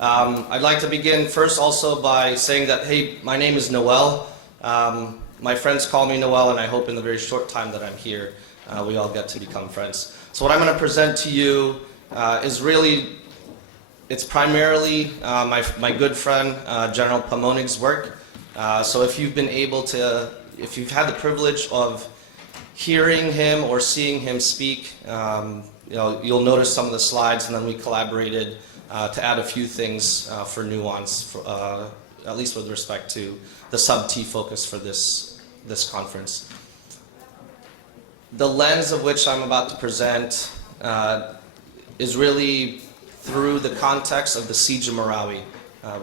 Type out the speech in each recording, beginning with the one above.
I'd like to begin first also by saying that, hey, my name is Noel. My friends call me Noel, and I hope in the very short time that I'm here, we all get to become friends. So what I'm going to present to you is really, it's primarily my good friend, General Pamonig's work. So if you've been able to, if you've had the privilege of hearing him or seeing him speak, you'll notice some of the slides, and then we collaborated to add a few things for nuance, at least with respect to the sub-T focus for this conference. The lens of which I'm about to present is really through the context of the Siege of Marawi,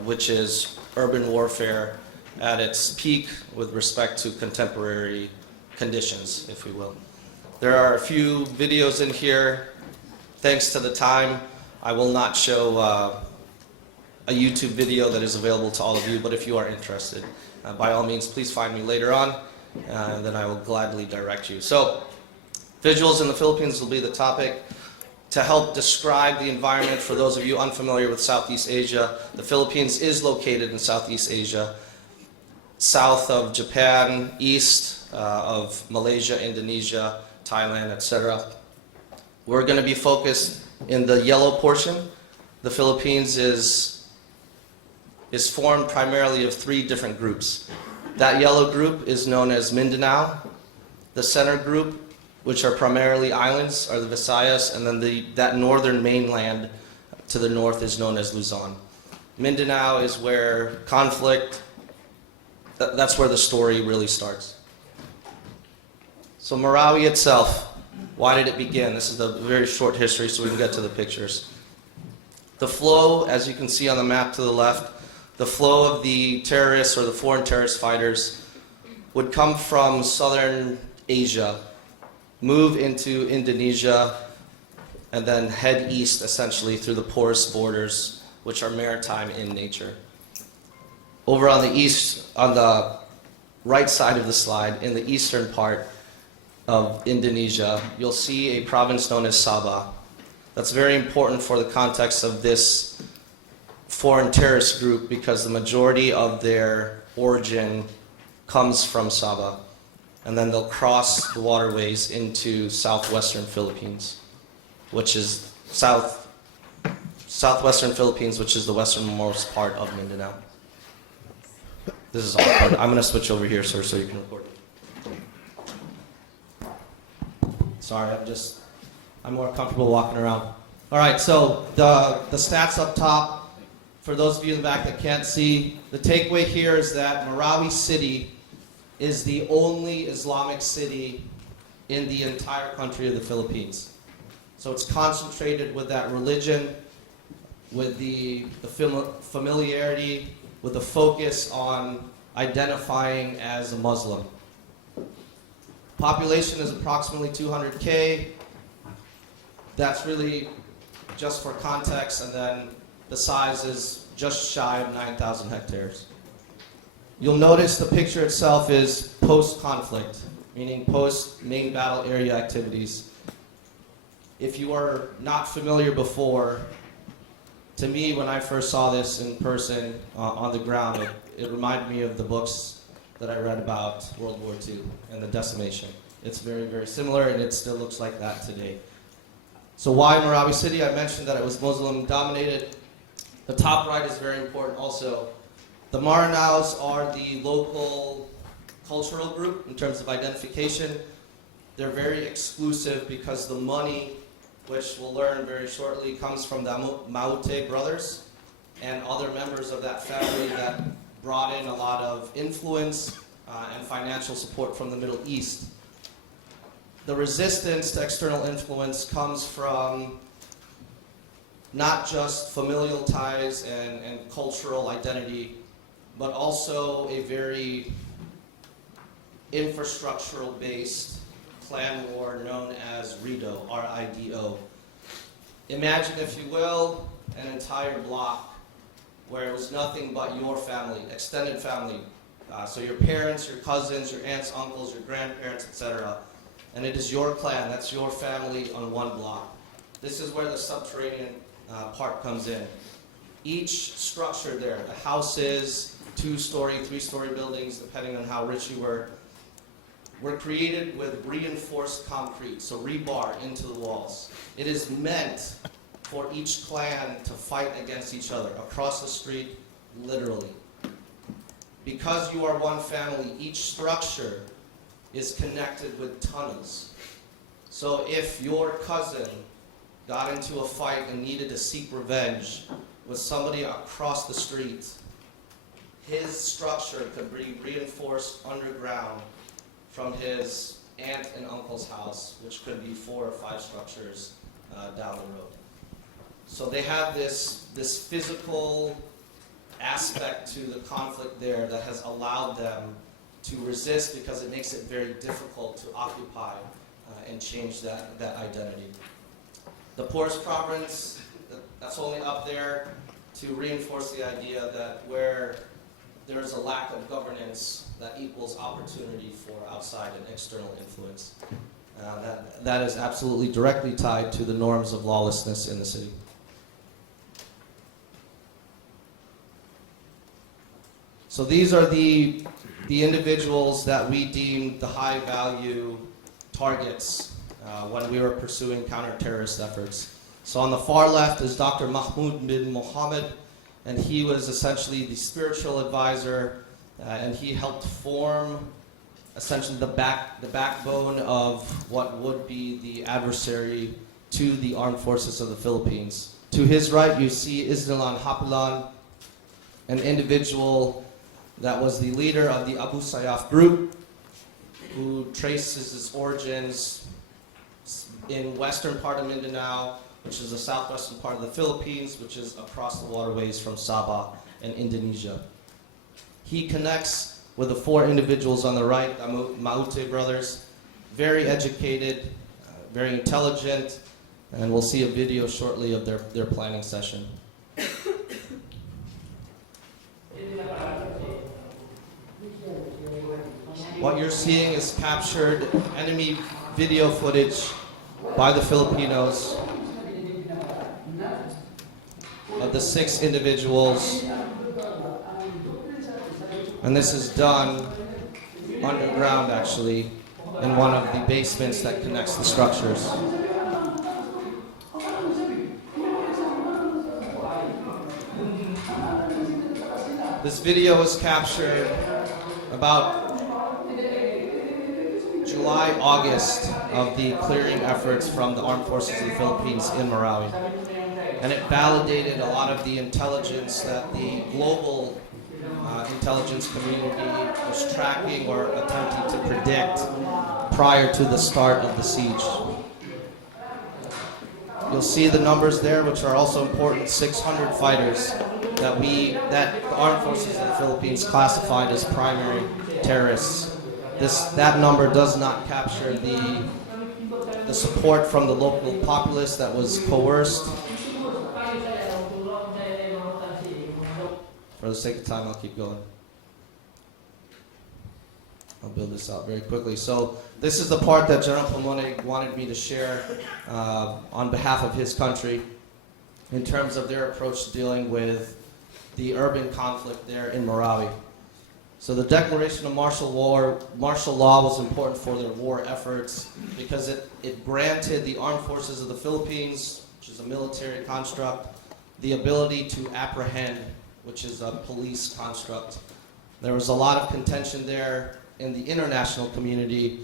which is urban warfare at its peak with respect to contemporary conditions, if we will. There are a few videos in here. Thanks to the time, I will not show a YouTube video that is available to all of you, but if you are interested, by all means, please find me later on, and then I will gladly direct you. So, visuals in the Philippines will be the topic. To help describe the environment for those of you unfamiliar with Southeast Asia, the Philippines is located in Southeast Asia, south of Japan, east of Malaysia, Indonesia, Thailand, etc. We're going to be focused in the yellow portion. The Philippines is formed primarily of three different groups. That yellow group is known as Mindanao. The center group, which are primarily islands, are the Visayas, and then that northern mainland to the north is known as Luzon. Mindanao is where conflict, that's where the story really starts. So Marawi itself, why did it begin? This is a very short history so we can get to the pictures. The flow, as you can see on the map to the left, the flow of the terrorists or the foreign terrorist fighters would come from southern Asia, move into Indonesia, and then head east essentially through the porous borders, which are maritime in nature. Over on the east, on the right side of the slide, in the eastern part of Indonesia, you'll see a province known as Sabah. That's very important for the context of this foreign terrorist group because the majority of their origin comes from Sabah. And then they'll cross the waterways into southwestern Philippines, which is southwestern Philippines, which is the westernmost part of Mindanao. This is all part. I'm going to switch over here, sir, so you can record. Sorry, I'm more comfortable walking around. All right, so the stats up top, for those of you in the back that can't see, the takeaway here is that Marawi City is the only Islamic city in the entire country of the Philippines. So it's concentrated with that religion, with the familiarity, with the focus on identifying as a Muslim. Population is approximately 200K. That's really just for context, and then the size is just shy of 9,000 hectares. You'll notice the picture itself is post-conflict, meaning post-main battle area activities. If you are not familiar before, to me, when I first saw this in person on the ground, it reminded me of the books that I read about World War II and the decimation. It's very, very similar, and it still looks like that today. So why Marawi City? I mentioned that it was Muslim-dominated. The top right is very important also. The Maranaos are the local cultural group in terms of identification. They're very exclusive because the money, which we'll learn very shortly, comes from the Maute brothers and other members of that family that brought in a lot of influence and financial support from the Middle East. The resistance to external influence comes from not just familial ties and cultural identity, but also a very infrastructural-based clan war known as RIDO, R-I-D-O. Imagine, if you will, an entire block where it was nothing but your family, extended family. So your parents, your cousins, your aunts, uncles, your grandparents, etc. And it is your clan, that's your family on one block. This is where the subterranean part comes in. Each structure there, the houses, 2-story, 3-story buildings, depending on how rich you were created with reinforced concrete, so rebar into the walls. It is meant for each clan to fight against each other across the street, literally. Because you are one family, each structure is connected with tunnels. So if your cousin got into a fight and needed to seek revenge with somebody across the street, his structure could be reinforced underground from his aunt and uncle's house, which could be 4 or 5 structures down the road. So they have this physical aspect to the conflict there that has allowed them to resist, because it makes it very difficult to occupy and change that identity. The poorest province, that's only up there to reinforce the idea that where there is a lack of governance, that equals opportunity for outside and external influence. That is absolutely directly tied to the norms of lawlessness in the city. So these are the individuals that we deemed the high value targets when we were pursuing counter-terrorist efforts. So on the far left is Dr. Mahmoud bin Mohammed, and he was essentially the spiritual advisor, and he helped form essentially the backbone of what would be the adversary to the armed forces of the Philippines. To his right, you see Isnilan Hapilan, an individual that was the leader of the Abu Sayyaf group, who traces its origins in western part of Mindanao, which is the southwestern part of the Philippines, which is across the waterways from Sabah and Indonesia. He connects with the 4 individuals on the right, the Maute brothers, very educated, very intelligent, and we'll see a video shortly of their planning session. What you're seeing is captured enemy video footage by the Filipinos of the 6 individuals, and this is done underground actually in one of the basements that connects the structures. This video was captured about July, August of the clearing efforts from the armed forces of the Philippines in Marawi. And it validated a lot of the intelligence that the global intelligence community was tracking or attempting to predict prior to the start of the siege. You'll see the numbers there, which are also important. 600 fighters that the armed forces of the Philippines classified as primary terrorists. That number does not capture the support from the local populace that was coerced. For the sake of time, I'll keep going. I'll build this out very quickly. So this is the part that General Pulmone wanted me to share on behalf of his country in terms of their approach to dealing with the urban conflict there in Marawi. So the declaration of martial law was important for their war efforts because it granted the armed forces of the Philippines, which is a military construct, the ability to apprehend, which is a police construct. There was a lot of contention there in the international community,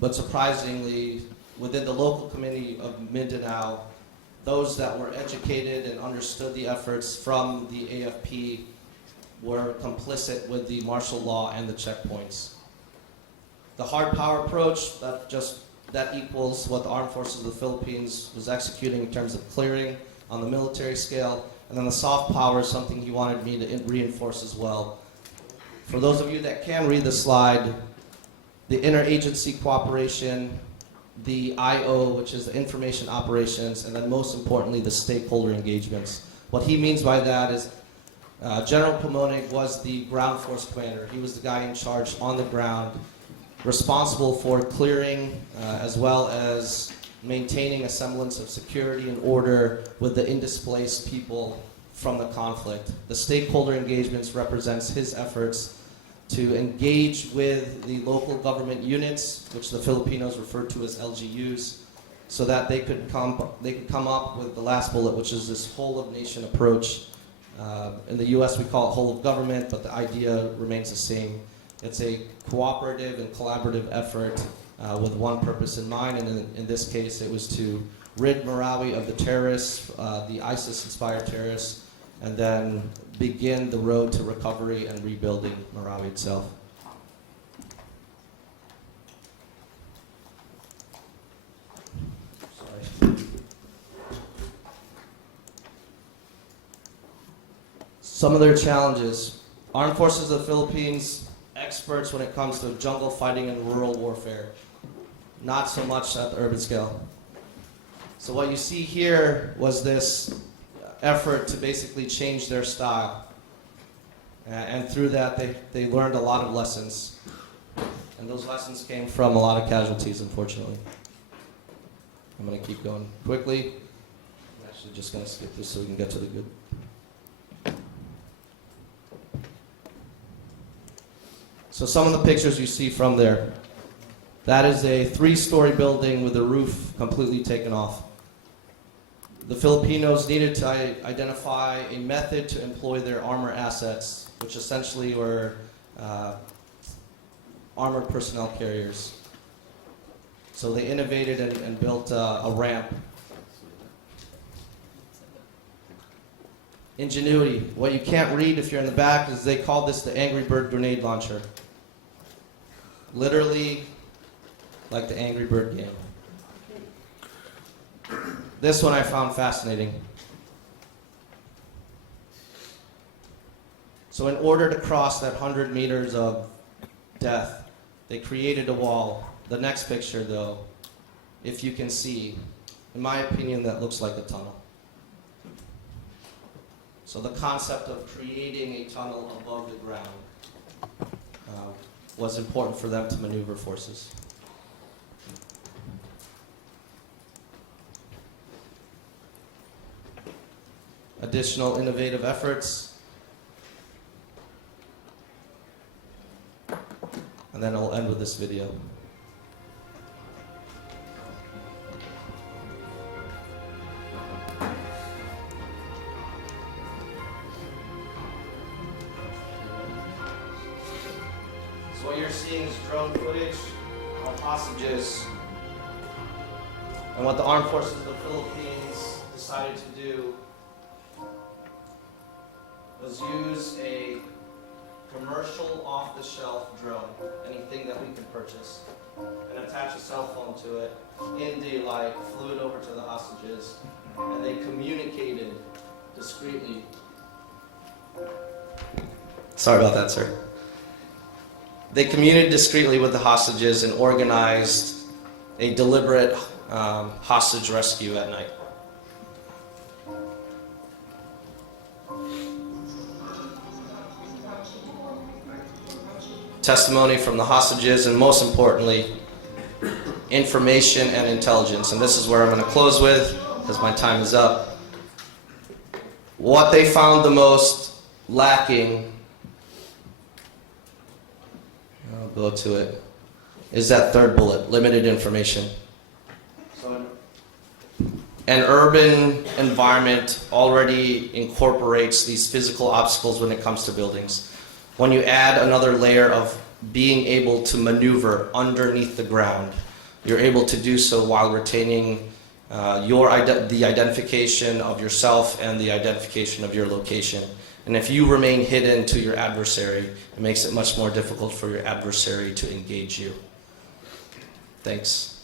but surprisingly, within the local community of Mindanao, those that were educated and understood the efforts from the AFP were complicit with the martial law and the checkpoints. The hard power approach, that equals what the Armed Forces of the Philippines was executing in terms of clearing on the military scale, and then the soft power is something he wanted me to reinforce as well. For those of you that can read the slide, the interagency cooperation, the IO, which is the information operations, and then most importantly, the stakeholder engagements. What he means by that is General Pulmone was the ground force commander. He was the guy in charge on the ground, responsible for clearing as well as maintaining a semblance of security and order with the indisplaced people from the conflict. The stakeholder engagements represents his efforts to engage with the local government units, which the Filipinos refer to as LGUs, so that they could come up with the last bullet, which is this whole of nation approach. In the US we call it whole of government, but the idea remains the same. It's a cooperative and collaborative effort with one purpose in mind, and in this case it was to rid Marawi of the terrorists, the ISIS-inspired terrorists, and then begin the road to recovery and rebuilding Marawi itself. Sorry. Some of their challenges. Armed Forces of the Philippines, experts when it comes to jungle fighting and rural warfare. Not so much at the urban scale. So what you see here was this effort to basically change their style. And through that, they learned a lot of lessons. And those lessons came from a lot of casualties, unfortunately. I'm going to keep going quickly. I'm actually just going to skip this so we can get to the good. So some of the pictures you see from there. That is a 3-story building with the roof completely taken off. The Filipinos needed to identify a method to employ their armor assets, which essentially were armored personnel carriers. So they innovated and built a ramp. Ingenuity. What you can't read if you're in the back is they call this the Angry Bird grenade launcher. Literally like the Angry Bird game. This one I found fascinating. So in order to cross that 100 meters of death, they created a wall. The next picture though, if you can see, in my opinion that looks like a tunnel. So the concept of creating a tunnel above the ground was important for them to maneuver forces. Additional innovative efforts. And then I'll end with this video. So what you're seeing is drone footage of hostages. And what the Armed Forces of the Philippines decided to do was use a commercial off-the-shelf drone, anything that we can purchase, and attach a cell phone to it in daylight, flew it over to the hostages, and they communicated discreetly. Sorry about that, sir. They communicated discreetly with the hostages and organized a deliberate hostage rescue at night. Testimony from the hostages, and most importantly, information and intelligence. And this is where I'm going to close with, because my time is up. What they found the most lacking, I'll go to it, is that third bullet, limited information. So an urban environment already incorporates these physical obstacles when it comes to buildings. When you add another layer of being able to maneuver underneath the ground, you're able to do so while retaining the identification of yourself and the identification of your location. And if you remain hidden to your adversary, it makes it much more difficult for your adversary to engage you. Thanks.